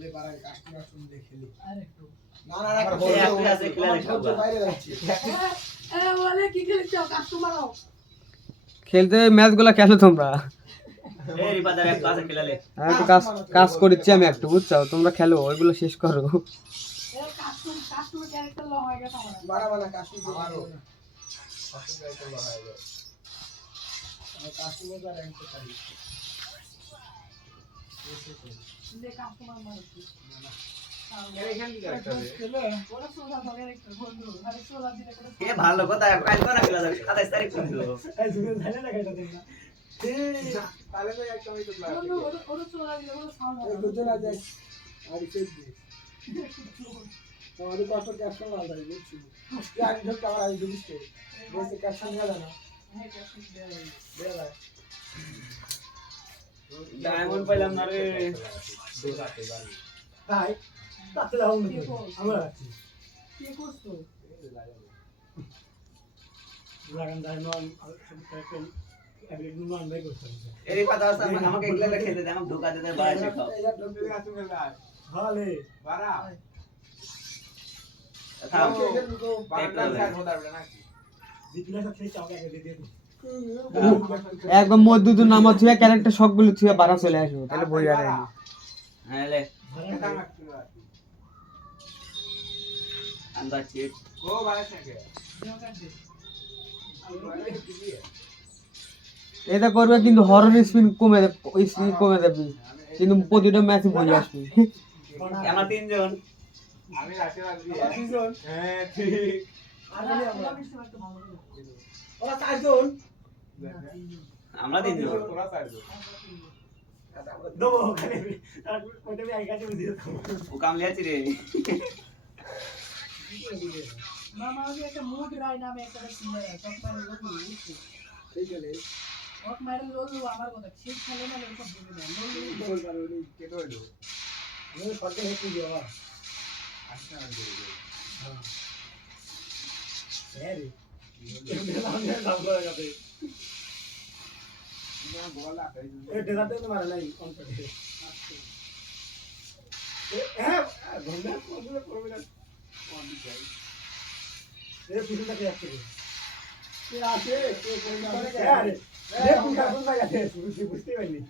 ले बारा कास्टमार सुन दे खेली अरे तो ना ना ना खेले বাইরে যাচ্ছে বলে কি খেলছো কাস্টমার आओ খেলতে ম্যাচগুলো খেলো তোমরা এই রিপাদার এক কাছে খেলালে আমি তো কাজ করছি আমি একটু বুঝছো তোমরা খেলো ওইগুলো শেষ করো এই কাস্টমার ক্যারেক্টার ল হয়ে গেছে আমার বাড়া বাড়া কাস্টমার আমারও কাস্টমার ক্যারেক্টার ল হয়ে গেছে আমি কাস্টমার का रैंक पे खाली ले কাস্টমার মারছি এখানে কি ক্যারেক্টার রে ওরা সোজা ক্যারেক্টার বন্ধু আরে সোজা দিলে করে এ ভালো কথা কাল কোন খেলা যাবে 27 তারিখ কিন্তু এই যুগে ধানে লাগাইতা দেন না তাহলে তো একটা আমি তো প্ল্যান বন্ধু ওরা সোজা দিলে করে সাউন্ড এই দুজন আজ আর চেক দে তোমাদের কত ক্যাপশন মারতে দিচ্ছি আমি ধর কাভার আই দিতে বসে ক্যাপশন গেল না হ্যাঁ ক্যাপ্টেন দে ভাই ডায়মন্ড পাইলাম না রে ভাই তাতে দাও না আমরা আছি কি করছো লাগান দাই নন সব ক্যারেক্টার এভরিথিং নন বাই করতে এই রিপাদার আমাকে এগুলা খেলতে দে আমাকে ঢোকা দে বাড়া শেখাও ভালে বারা থাম একদম মধ্যে নামা থুয়া ক্যারেক্টার সবগুলো থুয়া বাড়া চলে আসবো তাহলে বই আর হ্যাঁ লে আমরা চেক ও ভাই থাকে এটা করবে কিন্তু হরর স্পিন কমে স্পিন কমে যাবে কিন্তু প্রতিটা ম্যাচে বই আসবে আমরা তিনজন আমি রাতে রাখবি তিনজন হ্যাঁ ঠিক আমরা বিশ্ব একটা ভালো করে ওরা চারজন আমরা তিনজন ওরা চারজন দবো খালি তারপর কোটে আমি আইগাতে বুঝিয়ে দাও ও কামলিয়াছি রে মামা ওকে একটা মুড রাই নামে একটা সিঙ্গার আছে তখন লোক বুঝছে ঠিক আছে ওক মাইরে লোলু আমার কথা ঠিক খেলে না লোক সব বুঝে না লোলু বল পারো নি কেটো হলো আমি ফটকে হেঁটে যাওয়া আসনা আমি করে দেব হ্যাঁ রে আমি নাম করে যাবে না বলা তাই এ ডেটাতে তো মারা নাই অন করে হ্যাঁ গন্ডা কোন করবে না কোন দিকে এ পিছনটা কে আসছে কে আছে কে কোন আরে রে পুরা কোন জায়গা আছে বুঝতে পারিনি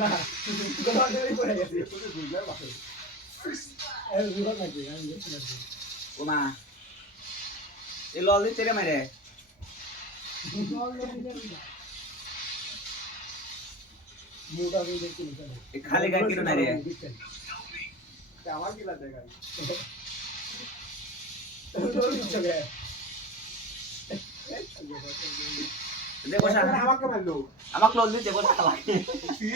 না দোকানে পড়ে গেছে পুরো বুঝলা বাসে এ বুঝলা নাকি আমি দেখছি না ও মা এ লল দিতে রে মেরে জল দিলে বুঝা মোটা হয়ে দেখছি না এ খালি গায় কিরো না রে আমার কি লাগে গায় তো দিচ্ছে গে দে বসা আমাকে মারলো আমাকে লল দিতে বসা খালা সি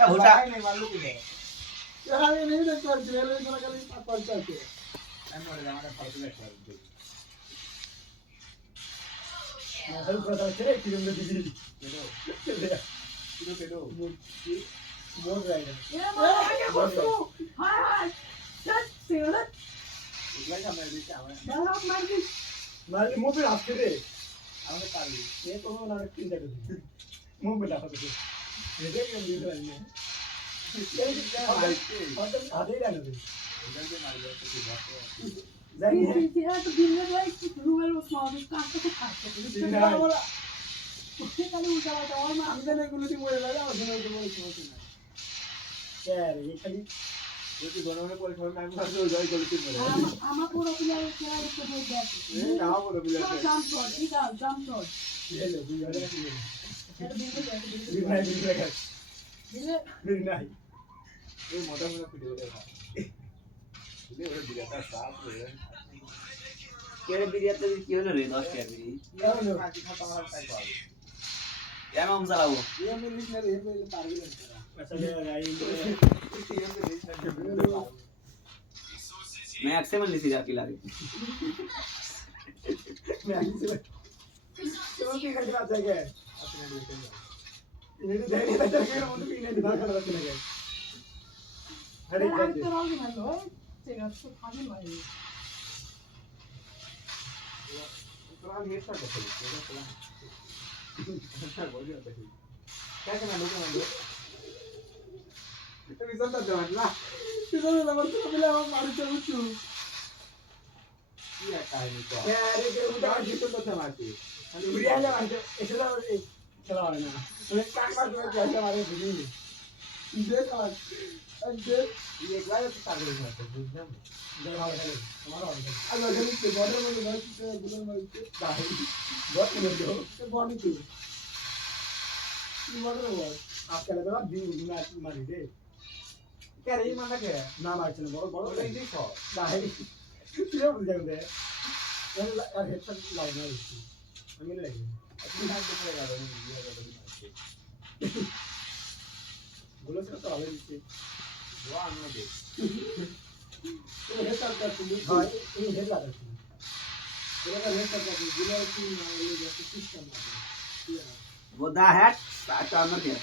এ হোটা नहीं मालूम ही नहीं यार ये नहीं देखता जेल में चला गया पापा चलते हम बोले हमारा फालतू में कर दो मैं हेल्प करता चले किलो में दीदी किलो बोल रहा है এ মামা কে করছো হাই হাই চল সেলা इतना का मैं देखा हमें দাও মারবি मार मुंह पे हाथ दे हमें पाली ये तो ना तीन जगह मुंह पे डाल दे ये देख हम वीडियो में ये आधे डाल दे इधर से मार दे तो बात जाएंगे সিরা তো দিলে ভাই রুমের মধ্যে কাটতে তো কাটতে ওকে কালে উঠা দাও আমার আমি জানি এগুলো দিয়ে মরে লাগে আমার জন্য তো মরে সমস্যা নাই স্যার এই খালি যদি গণনে পরে সবাই আমি ভাবছি ওই জয় করতে মরে আমার পুরো প্লেয়ার খেলা দেখতে হয়ে গেছে এই নাও বড় বিলে jump shot jump shot hello দুই জনে কি বলে এটা দিলে দুই ভাই দুই ভাই দিলে দুই নাই এই মোটা মোটা ভিডিও দেখা দিলে ওরে বিরাটা সাফ করে কেরে বিরিয়াতে কি হলো রে 10 টাকা বিরি কেন কাটি খাতা আমার টাই পাবে এমন চালাবো ये मैं लिख ना रे मैं पार भी नहीं अच्छा ले आई मैक्सिमम लिसी जा की लागे मैं आई से क्यों की कर रहा था क्या अपने लिए ये तो देखने लगा कि मुझे पीने दिमाग खराब करने लगे আরে আমি তো রং মারলো ঠিক আছে খালি মারি तो हम ये सब करते हैं अच्छा बोल दिया क्या करना लोग मान लो तो পিছনটা দেওয়া না পিছনে আমার তো মিলে আমার মারিতে উঠু কি একটা কাহিনী তো আরে কেউ তো আর পিছনটা দেওয়াতে উড়িয়ে আলে মারিতে এসে দাও এই খেলা হয় না মানে কাক মার করে পয়সা মারে বুঝি দেখ আর দেখ এই একবার তো তাগড়ে আছে বুঝলাম দেখ ভালো খেলে আমার ভালো খেলে আর ওখানে তো বড় বড় মারতে গুলো মারতে দাই বড় মনে দাও বড় কি কি বড় বড় আজকাল তো দিন ম্যাচ মারি দে কে রে মানটা কে না মারছে না বড় বড় ওটা ইজি শট দাই কি বুঝে যাবে আর হেডশট লাও না দিছি আমি লাগি আপনি হাত ধরে গেল ইয়ে গেল গুলো তো আলো দিছি ওয়া আমরা দেখ তুমি হেডশট করতে হয় তুমি হেড লাগাচ্ছ এরা হেডশট করতে গুলো কি না এই যে সিস্টেম আছে वो दा हैट स्टार्ट ना क्या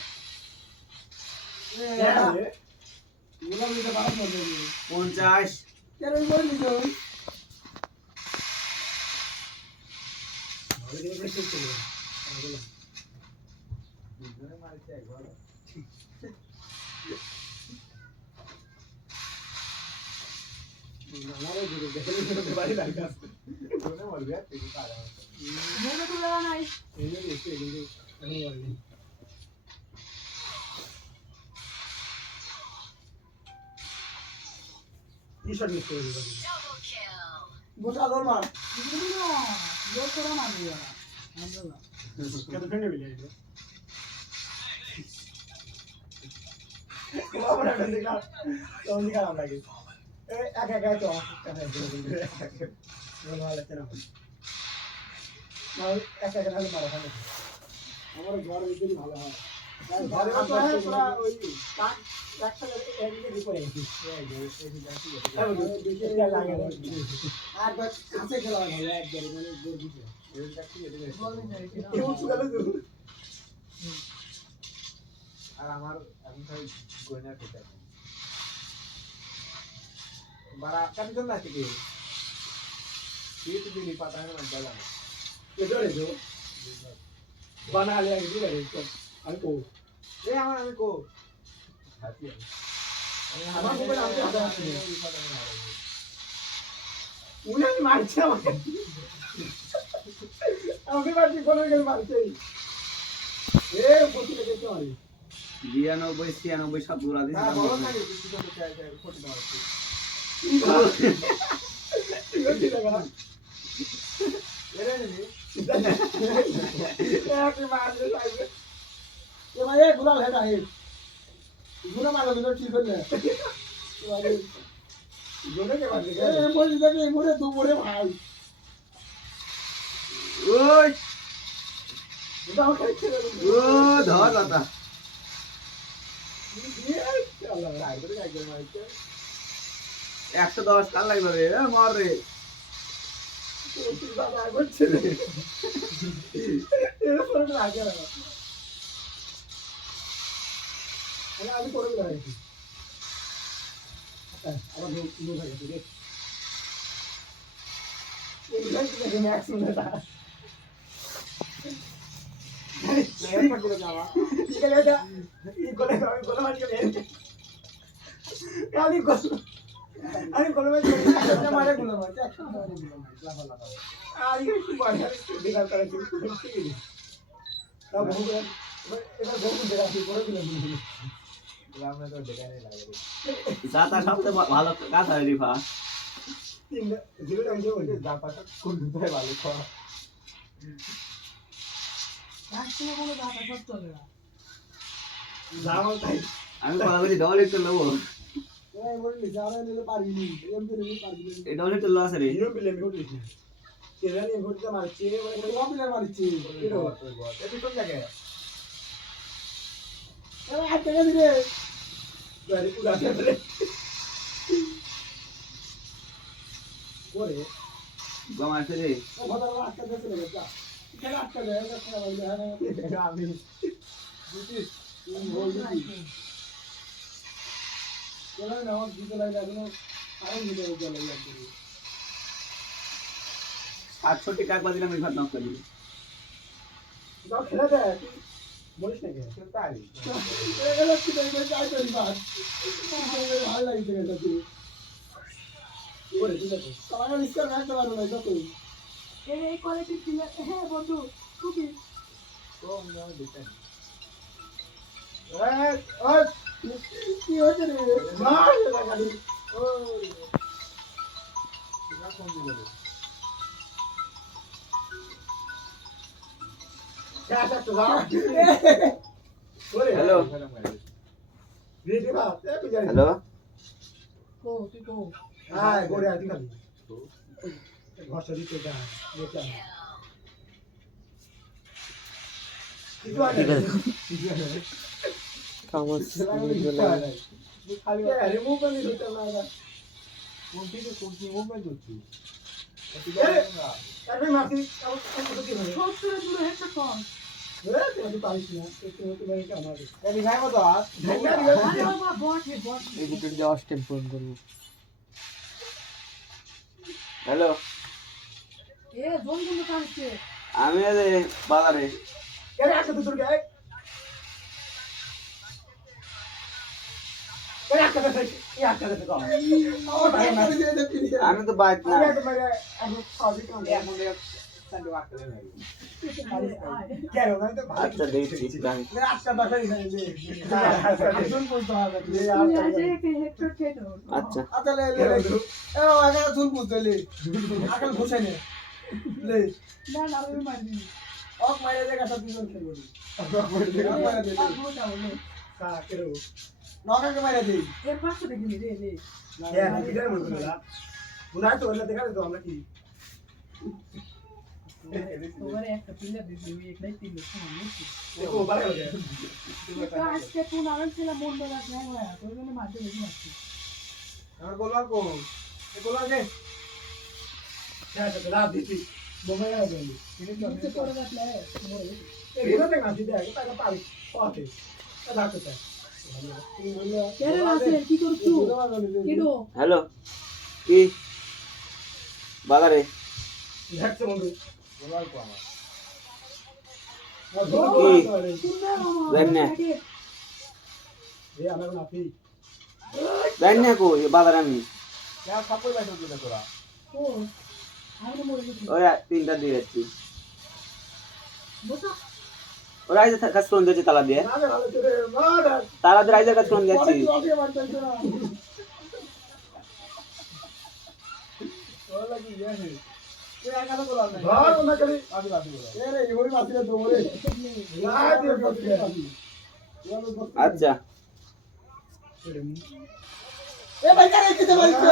গুলো মিটা বাড়া মনে 50 কেন বল দিছো ভালো করে প্রেস করো বলো দুজনে মারছে একবার নারে গুলো দেখে বাড়ি লাগা দুজনে মর গয়া ঠিক আছে মনে তো লাগা নাই এই যে এসে কিন্তু আমি বলি কি শট মিস করে দিবা গোটা দল মার না লোক করা মারবি ওরা আমরা না কত ফ্রেন্ড মিলে এটা বাবা না দেখলা তো নিকা নাম লাগে এ একা একা তো কথা বলে বলে না না একা একা নালে মারা খানে আমার ঘর ভিতরে ভালো হয় ঘরে তো হয় পুরো ওই কাট একটা এদিকে দিপরে আর বাস কাছে খেলা হয় একবারে মানে গোল দিতে বল যাই কি কেউ চলে তো আর আমার এখন খাই গোয়না খেতে আছে বারা কাটি জন্য আছে কি তুই দিলি পাতা না বলা না এজরে जो बना ले आगे दिले तो আমি কো এ আমার আমি কো হাতি আমার মোবাইল আমাকে হাতে আছে উনি আমি মারছি আমাকে আমি মারছি কোন গেল মারছে এ বসে লেগে তো আরে 92 96 সব দূরা দিছি হ্যাঁ বলো না কিছু তো চাই চাই ফটো দাও কি লাগা এরে নি এক মারছে সাইবে এ ভাই এ গুলাল হেডা হে গুলা মারলো দিলো ঠিক হল না जोने के बाद ए बोल दे के मोरे दो मोरे भाई ওই बताओ कैसे ও ধর দাদা ये चला भाई तो क्या कर मारते 110 কাল লাগবে রে মর রে तो दादा বলছে রে এর পর না আগে না আমি করে দিলাম আবার নো থাকে ঠিক আছে এই লাইট ম্যাক্স না প্লেয়ার का করে যাওয়া ঠিক আছে এটা এই গোলে আমি গোলে মারি গেলে আমি গোলে মারি এটা মারে গোলে মারি একশো মারে গোলে মারি লাফা লাফা আর এই কি বাড়া দিগাল করে ঠিক আছে তাও বহু এটা বহু দেখা কি করে দিলাম গ্রামে তো দেখাই লাগে জাতা সবচেয়ে ভালো কাজ হয় রিফা তিন জিরো টাইম যে ওই জাতাটা কোন দুটাই ভালো খাওয়া রাস্তা কোনো দাদা সব চলে না জামাল তাই আমি কথা বলি ডবল একটু নেবো এই বলি যারা নিলে পারবি নি এমপি নিলে পারবি নি এই ডবল একটু লস রে হিরো বিলে আমি উঠলি কেরানি ভোটটা মারছে মানে কত প্লেয়ার মারছে হিরো এটি কোন জায়গায় এ আট টাকা দিলে গাড়ি উড়াতে বলে করে গম আছে রে ও ভদার আট টাকা দিলে যা কেন আট টাকা দেয় টাকা বলে হ্যাঁ আমি বুঝি তুমি বল দিছি কেন না আমার দিতে লাগে এখনো আরো দিতে চলে যাচ্ছে 760 কাক বাজিলাম এই ঘর নক করি দাও খেলে দে বলিস নাকি খেলতে আরি এগুলো কি দেখবে যাই করি বাস ভালো লাগছে এটা তুই ওরে ঠিক আছে আমার ইচ্ছা রাখতে পারবো না যত এই কোয়ালিটি ছিল হ্যাঁ বন্ধু খুবই তো আমরা দেখেন কি হচ্ছে রে মার এটা খালি ওই এটা কোন দিকে যা তো যা ওরে হ্যালো রেডি বা তুই জানিস হ্যালো কো তুই কো হ্যাঁ গোরে আদি খালি ঘরটা দিতে যা দেখতে কিছু আগে কামাস খালি আরে মুখ বন্ধ করতে না কোন দিকে কোন কি মুভমেন্ট হচ্ছে আরে মাফি কাম করতে হবে সত্তর দূরে হেডশট কম তুই পারিস না তুই মানে আমার এই ভাই মতো আজ আরে বাবা বট হে বট এই বুকের যাওয়া স্টেপ পূরণ করবো হ্যালো এ জোন গুলো কাটছে আমি বাজারে আরে আসো তুই গায় আরে আকা দে এই আকা দে তো ও ভাই আমি তো বাইক না আরে তো মানে আমি সাজি কাম এখন সাইড ওয়াক করে নাই কেন না তো ভাই আচ্ছা দেখছি আমি আজকে বাসায় যাই শুন বলতে হবে তুই আজে কে হেডশট খেয়ে দাও আচ্ছা আচ্ছা লে লে এ আগে শুন বলতে লে আকল ঘুষে নে লে না না আমি মারবি অক মাইরে দে কাটা দুজন খেলবো অক মাইরে দে আর গোটা হলো কা কেরো নকাকে মাইরে দে এর পাশে দেখি রে রে হ্যাঁ না কিদার মন না উনাই তো ওলা দেখা দে তো আমরা কি তোমার একটা প্লেয়ার দিবি একলাই তিন লোক সামনে দেখো বারে হয়ে যায় তো আজকে টুর্নামেন্ট ছিল মন বলা যায় হয় তোর জন্য মাঠে বেশি মারছি আমার গোলার কো এই গোলার কে হ্যাঁ তো রাত দিছি বোমা গেল বলি নিচে পড়ে গেছে মরে গেছে এই রিনা তে গাছি দে তাহলে পারি পাতে আদা করতে কেরে আছে কি করছু কিডো হ্যালো কি বাজারে দেখছো বন্ধু গোলার কো আমার দেখ না এই আমরা না আপনি দেখ না কো বাজারে আমি क्या সাপোই বাইছো দিলে তোরা ও আমি মরে গেছি ওই 3টা দিয়ে যাচ্ছি বসা ওরা আইজে কাজ ফোন দিয়েছে তালা দিয়ে না ভালো করে মার তালা দিয়ে আইজে কাজ ফোন দিয়েছি আগে মারতেছ না তোরা লাগি গেছে তুই একা তো গোলার নাই ধর না করি আদি আদি গোলার এ রে ইহরি মাসিরে দৌড়ে না দিয়ে করতে আচ্ছা এ ভাই কারে কিতে মারছে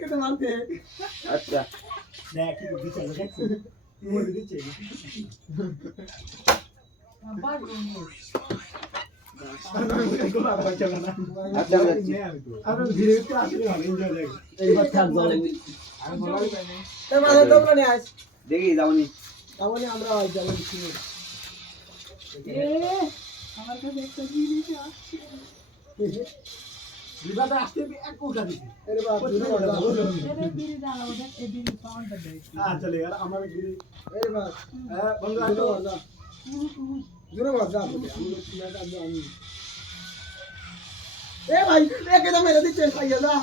কিতে মারতে আচ্ছা দেখ কি দিছে দেখছিস মোর দিছে বাবা বন্ধু আচ্ছা আমি যাচ্ছি আমি তো আমরা ধীরে ধীরে আসলে ভালো এনজয় লাগে এইবার থাক জলে আমি গোলারই পাই নাই এ মাঝে দৌড়া নিয়ে আস দেখি যাবনি তাহলে আমরা যাব দিছি এ আমার কাছে একটা জিনিস আছে বিবাদে আসতে এক কোটা দিছি আরে বাপ ধরে এরে বিড়ি দাও দেখ এই বিড়ি সাউন্ড দেয় চলে यार আমার গিরি আরে বাপ হ্যাঁ বন্ধু আসো জোরে বাজা আমি সিনাটা আমি এ ভাই একে মেরে দিচ্ছে খাইয়া যা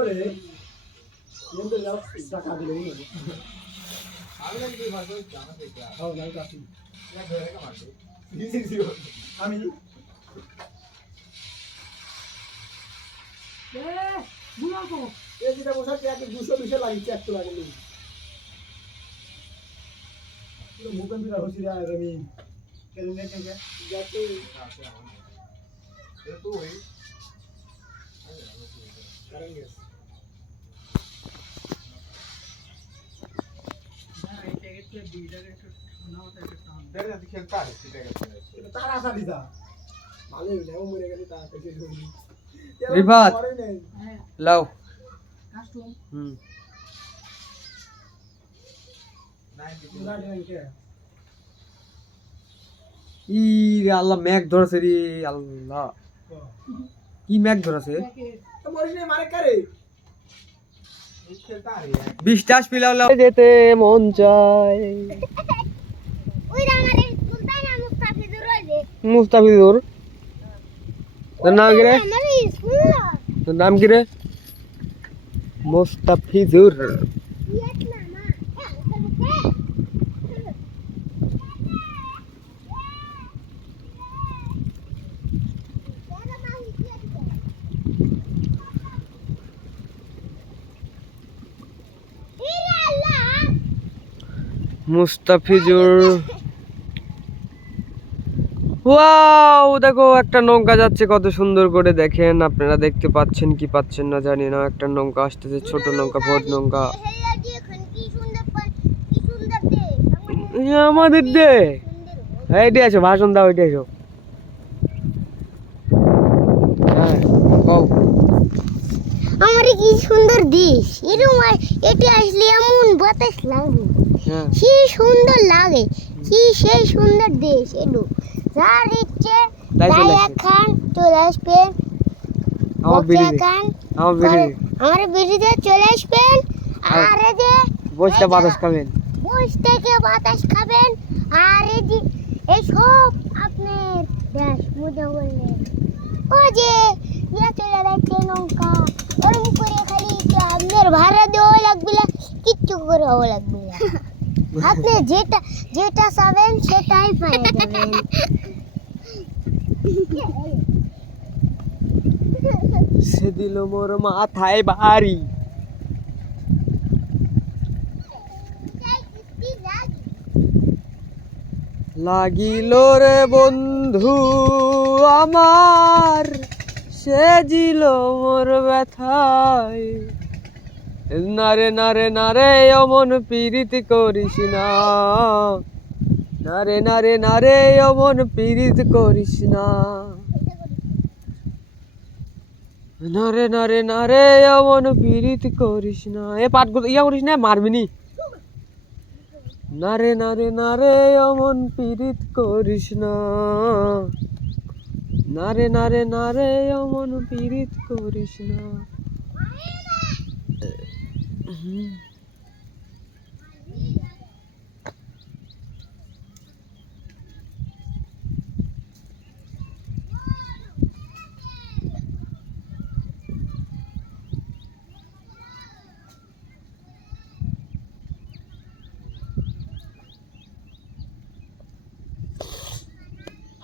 এরে এন্ড লাভ টাকা দিলে নি আমি লাগি তুই ভাষা জানা দেখতে হাও নাই কাছি না ধরে কা মারতে আমি এ বুলাবো এই যেটা বসাতে একে 220 লাগিছে একটু লাগেনি পুরো মুখন বিরা হসি রে আমি কেন নে কেন যাতে ये तू है करेंगे না এটা একটা বিড়ার একটা শোনা ওটা একটা সাউন্ড तेरे साथ खेलता है ठीक है এটা তারা সাদি দা ভালো হইলো ও মরে গেছে তা থেকে ধরি রিফাত। হ্যাঁ লাও কাস্টম হুম ই রে আল্লাহ ম্যাক ধরেছে রে আল্লাহ কি ম্যাক ধরেছে তো মরিস নে মারে করে खेलता है 20টা পিলাও যেতে মন চায় মুস্তাফিজুর তোর নাম কি রে তোর নাম কি রে মুস্তাফিজুর মুস্তাফিজুর ওয়াও দেখো একটা নৌকা যাচ্ছে কত সুন্দর করে দেখেন আপনারা দেখতে পাচ্ছেন কি পাচ্ছেন না জানি না একটা নৌকা আসতেছে ছোট নৌকা বড় নৌকা আমাদের দে এইটি আছো ভাষণ দাও এইটি আছো হ্যাঁ কও আমার কি সুন্দর দেশ এরকম এটি আসলে এমন বাতাস লাগে হ্যাঁ কি সুন্দর লাগে কি সেই সুন্দর দেশ এলো যার ইচ্ছে তাই চলে তাই আসে। এখন চলে আসবেন আমার বিড়ি দে, এখন আমার বিড়ি দে। আমার বিড়িতে চলে আসবেন আর এই যে বসটা বাতাস খাবেন বস থেকে বাতাস খাবেন আর এই যে এই সব আপনার দেশ মজা করলেন ও যে ইয়া চলে যাচ্ছে নৌকা এরকম করে খালি আপনার ভাড়া দেওয়া লাগবে না কিচ্ছু করাও লাগবে না আপনি যেটা যেটা চাবেন সেটাই পেয়ে যাবেন সে দিল মোর মাথায় বাড়ি লাগিল রে বন্ধু আমার সে দিল মোর ব্যথায় নারে নারে নারে অমন পীড়িত করিস না নারে নারে নারে অমন পীড়িত করিস না নারে নারে নারে অমন পীড়িত করিস না এ পাঠ ইয়া করিস না মারবি নি নারে নারে নারে অমন পীড়িত করিস না নারে নারে নারে অমন পীড়িত করিস না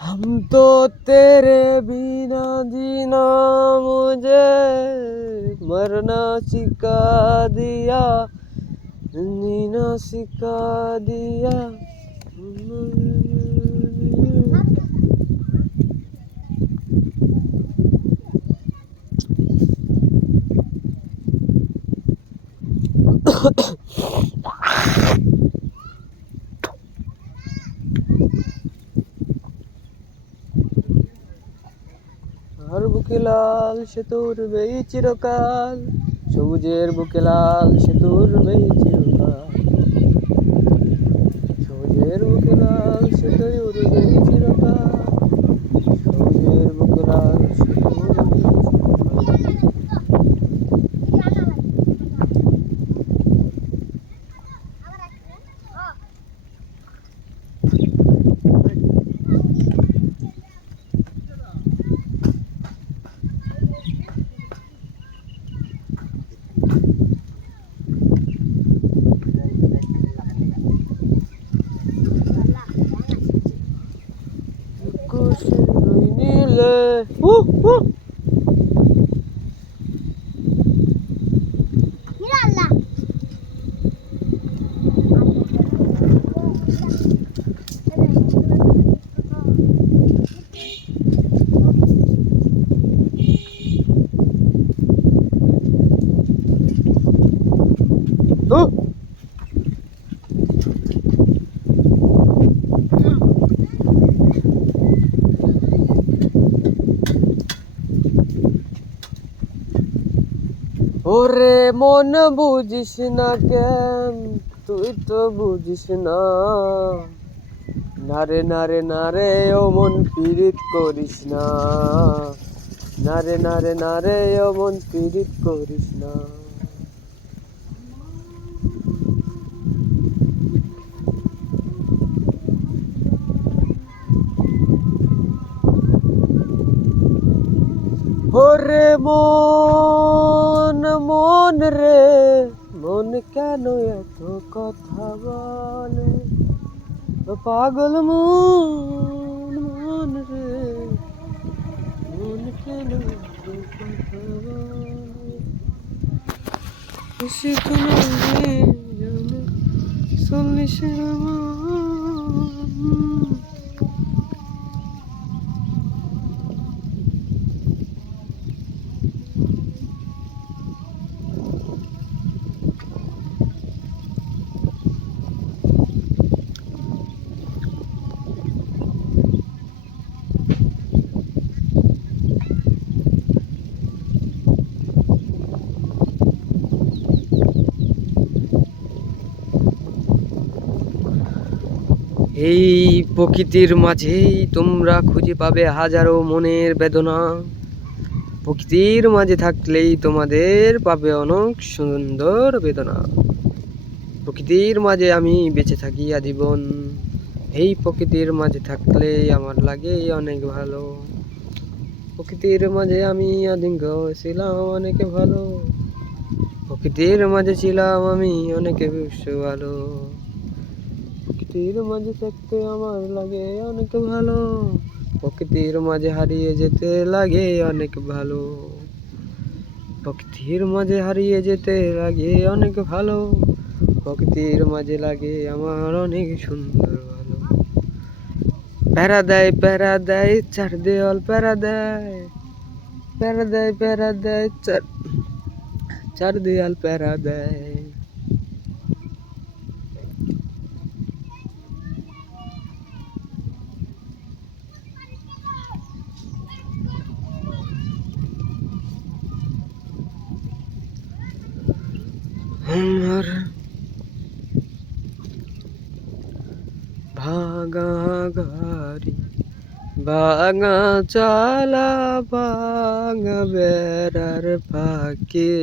हम तो तेरे बिना जीना मुझे मरना सिखा दिया जीना सिखा दिया আর বুকে লাল সে তোর বেই চিরকাল সবুজের বুকে লাল সে তোর বেই চিরকাল সবুজের বুকে লাল সে তোর বেই চিরকাল সবুজের বুকে লাল সে তোর বেই চিরকাল নীলে আল্লাহ ওরে মন বুঝিস না কেন তুই তো বুঝিস না নারে নারে নারে ও মন পীড়িত করিস না নারে নারে নারে ও মন পীড়িত করিস না ওরে মন মন রে মন কেন এত কথা বলে পাগল মন মন রে মন কেন এত কথা বলে খুশি তোমার জানে চল্লিশের এই প্রকৃতির মাঝেই তোমরা খুঁজে পাবে হাজারো মনের বেদনা। প্রকৃতির মাঝে থাকলেই তোমাদের পাবে অনেক সুন্দর বেদনা। প্রকৃতির মাঝে আমি বেঁচে থাকি আজীবন, এই প্রকৃতির মাঝে থাকলে আমার লাগে অনেক ভালো। প্রকৃতির মাঝে আমি আদিঙ্গ ছিলাম অনেক ভালো, প্রকৃতির মাঝে ছিলাম আমি অনেক বেশি ভালো। প্রকৃতির মাঝে থাকতে আমার লাগে অনেক ভালো, প্রকৃতির মাঝে হারিয়ে যেতে লাগে অনেক ভালো। প্রকৃতির মাঝে হারিয়ে যেতে লাগে অনেক ভালো, প্রকৃতির মাঝে লাগে আমার অনেক সুন্দর ভালো। প্যারা দেয় চার দেওয়াল প্যারা দেয় চার দেওয়াল প্যারা দেয়। আমার ভাঙা গাড়ি ভাঙা চালা ভাঙা বেড়ার ফাঁকে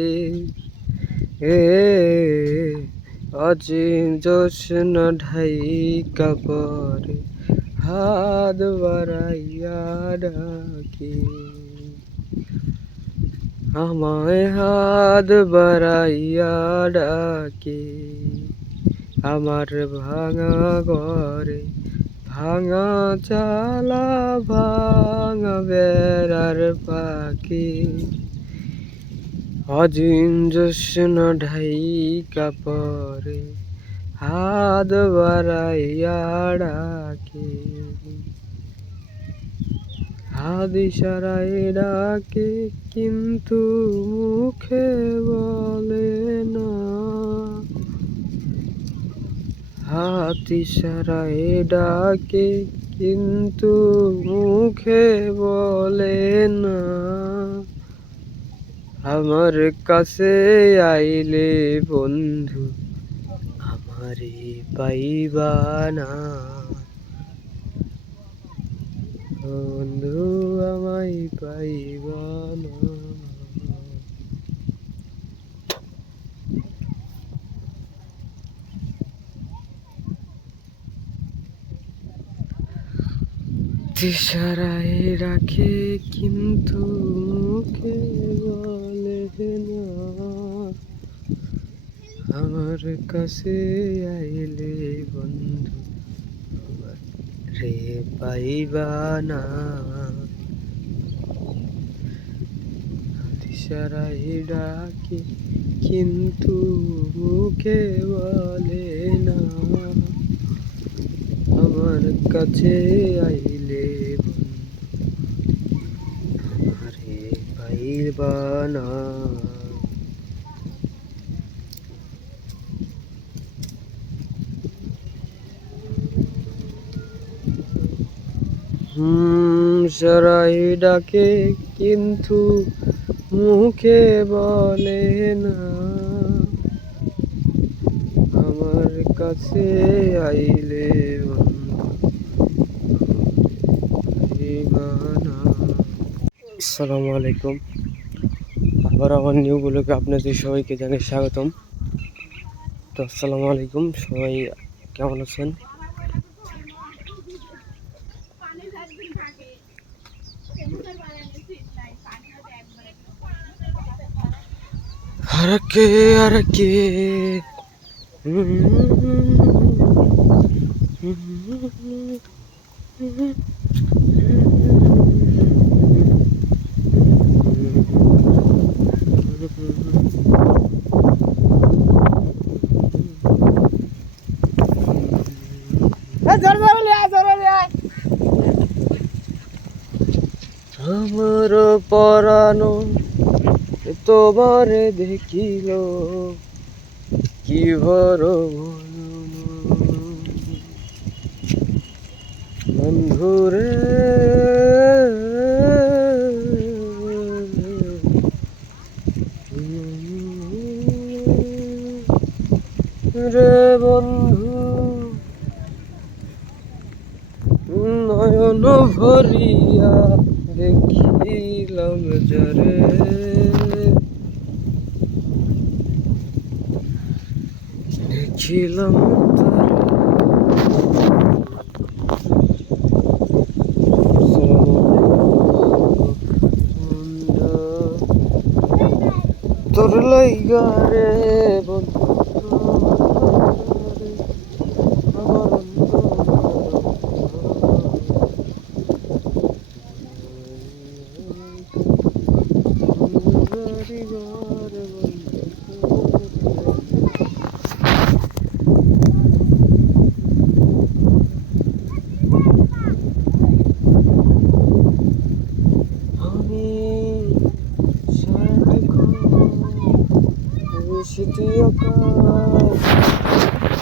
অজিন জোৎস্ন ঢাইকা পরে হাত বাড়াইয়া ডাকে, আমায় হাত বাড়াইয়া ডাকে। আমার ভাঙা ঘরে ভাঙা চালা ভাঙা বেড়ার পাখি অজিন জোৎস্ন ঢাইকা পরে হাত বাড়াইয়া ডাকে, হাত ইশারায় ডাকে কিন্তু মুখে বলে না, হাত ইশারায় ডাকে কিন্তু মুখে বলে না। আমার কাছে আইলে বন্ধু আমারে পাইবা না, বন্ধু আমায় পাইবা না। ইশারায় রাখে কিন্তু মুখে বলে না, আমার কাছে আইলে বন্ধু রে পাইবা না। ইশারায় ডাকে কিন্তু মুখে বলে না, আমার কাছে আইলে আমারে পাইবা না। সরাই ডাকে কিন্তু মুখে বলে না, আমার কাছে আইলে আসসালামু আলাইকুম। আবার আমার নিউ ব্লগে আপনাদের সবাইকে জানাই স্বাগতম। তো আসসালামু আলাইকুম, সবাই কেমন আছেন? আর কে আমার পরানো তোমারে দেখিল কি ভর বন্ধুরে রে বন্ধু নয়ন ভরিয়া দেখিলাম যারে দেখিলাম তোর লাইগা রে বন্ধু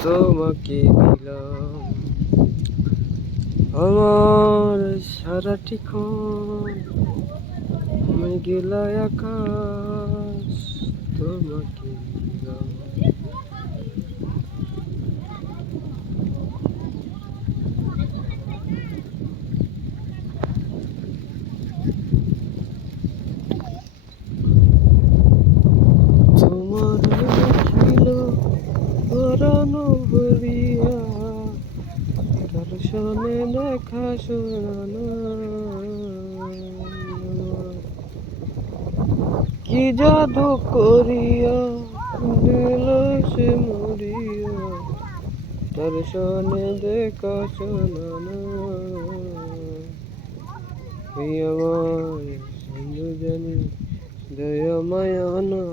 তোমাকে দিলাম আমার সারাটি ক্ষণ মেঘলা আকাশ তোমাকে দিলাম তোমার দেখিল পরানো ভরিয়া দর্শনে দেখা শোনানো কি জাদু করিয়া দিল সে মরিয়া দর্শনে দেখা শোনানো আমার সন্ধু জানি দয়া মায়ানা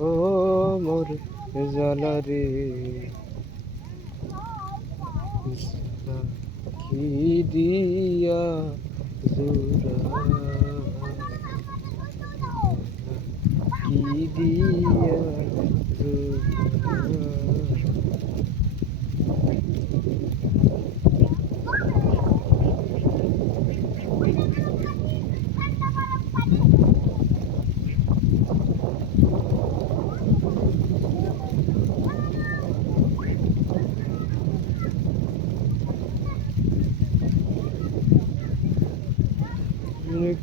ও মোর জালারে কি দিয়া জোড়া কি দিয়া জোড়া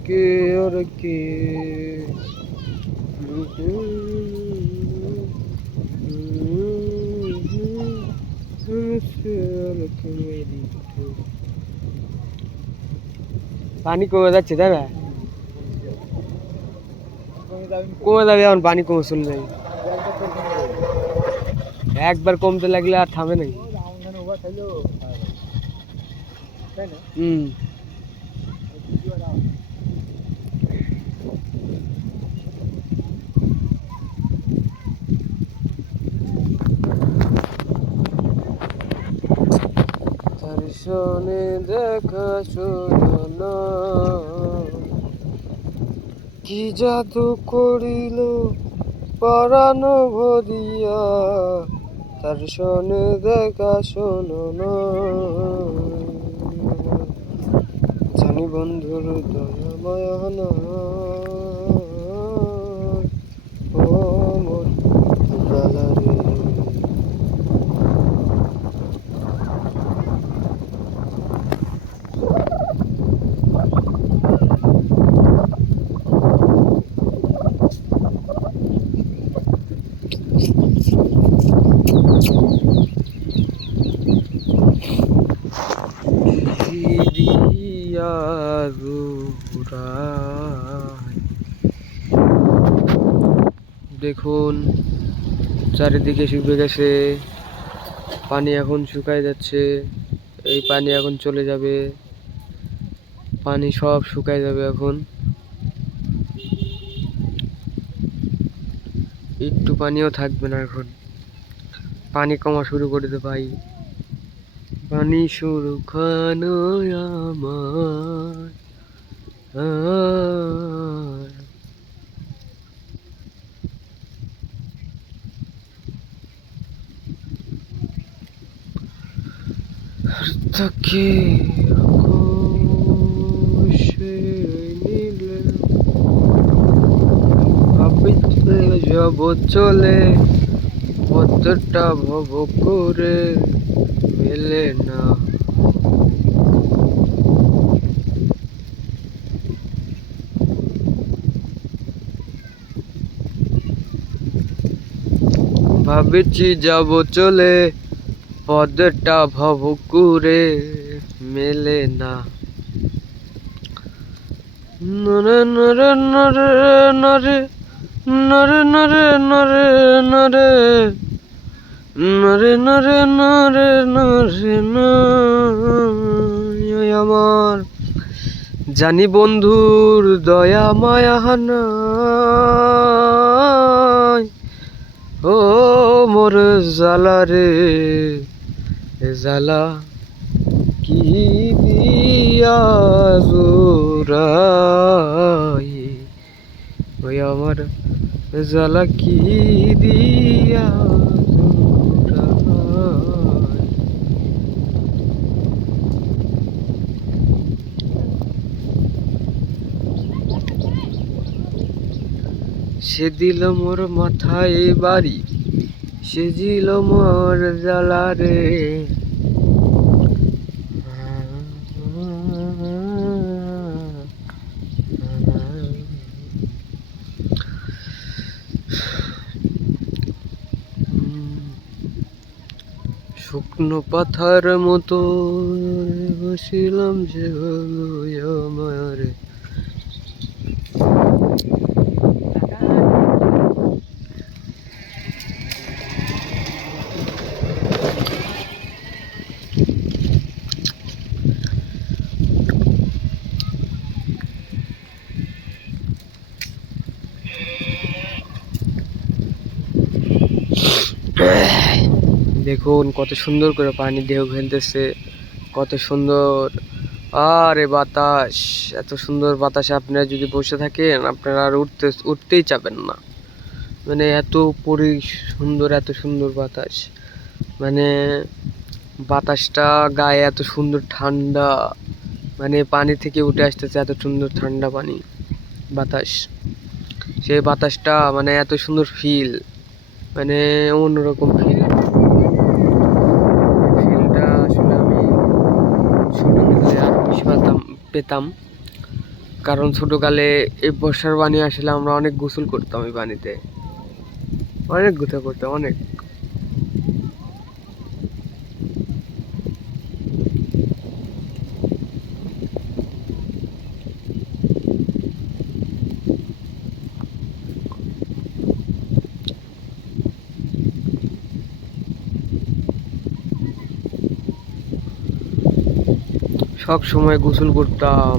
কে আর কে পানি কমে যাচ্ছে তাই না কমে যাবে এখন পানি কমে চলে যাবে একবার কমতে লাগলে আর থামে নাকি হুম দর্শনে দেখা শোনা কি জাদু করিল পরানো ভরিয়া দর্শনে দেখা শোনা জানি বন্ধুর দয়া মায়ানা ও মোর জালারে দিয়া দেখুন চারিদিকে শুকিয়ে গেছে, পানি এখন শুকায় যাচ্ছে। এই পানি এখন চলে যাবে, পানি সব শুকায় যাবে এখন। একটু পানিও থাকবে না এখন, পানি কমা শুরু করে দে ভাই। পানি শুকানো আমার তাকে আকাশে নিলে ভাবিতে যাব চলে, পথটা ভব করে মেলে না। ভাবেছি যাব চলে, পদটা ভব করে মেলে না। নরে নরে নরে নরে নরে নরে নরে নরে নরে নরে নরে নরে নরে আমার জানি বন্ধুর দয়া মায়া নাই, ও মোর জ্বালা রে জ্বালা কি দিয়া জোড়াই, ওই আমার জ্বালা কি দিয়া জোড়াই। সে দিল মোর মাথায় বাড়ি, সে দিল মোর জ্বালা রে। শুকনো পাথার মতো বসিলাম যে হলো আমার। দেখুন কত সুন্দর করে পানি ঢেউ ফেলতেছে, কত সুন্দর। আরে বাতাস, এত সুন্দর বাতাসে আপনারা যদি বসে থাকেন আপনারা আর উঠতেই চাবেন না। মানে এত সুন্দর, এত সুন্দর বাতাস, মানে বাতাসটা গায়ে এত সুন্দর ঠান্ডা, মানে পানি থেকে উঠে আসতেছে এত সুন্দর ঠান্ডা পানি বাতাস। সেই বাতাসটা মানে এত সুন্দর ফিল, মানে অন্যরকম ফিল। ফিলটা আসলে আমি ছোটবেলায় আরো বেশি পেতাম, কারণ ছোটকালে এই বর্ষার পানি আসলে আমরা অনেক গোসল করতাম, এই পানিতে অনেক গোসল করতাম অনেক। সব সময় গোসল করতাম,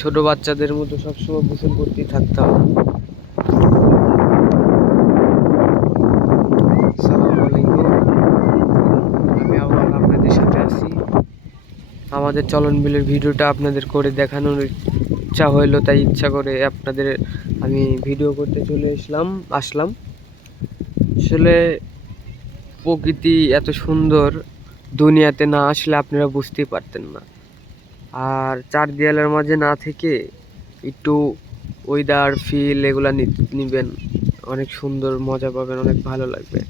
ছোট বাচ্চাদের মতো সব সময় গোসল করতেই থাকতাম। আসসালামু আলাইকুম, আমি আবার আপনাদের সাথে আছি। আমাদের চলন বিলের ভিডিওটা আপনাদের করে দেখানোর ইচ্ছা হইলো, তাই ইচ্ছা করে আপনাদের আমি ভিডিও করতে চলে আসলাম। আসলে প্রকৃতি এত সুন্দর, দুনিয়াতে না আসলে আপনারা বুঝতেই পারতেন না। আর চার দেয়ালের মাঝে না থেকে একটু ওয়েদার ফিল এগুলা নিবেন, অনেক সুন্দর মজা পাবেন, অনেক ভালো লাগবে।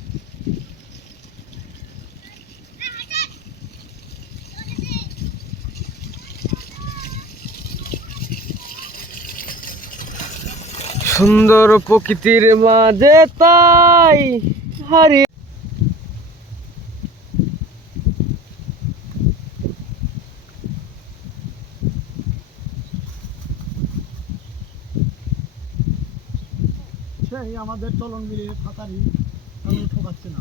সুন্দর প্রকৃতির মাঝে তাই হারিয়ে সেই আমাদের চলন মিলিয়ে ফাঁকারি কারণ ঠকাচ্ছে না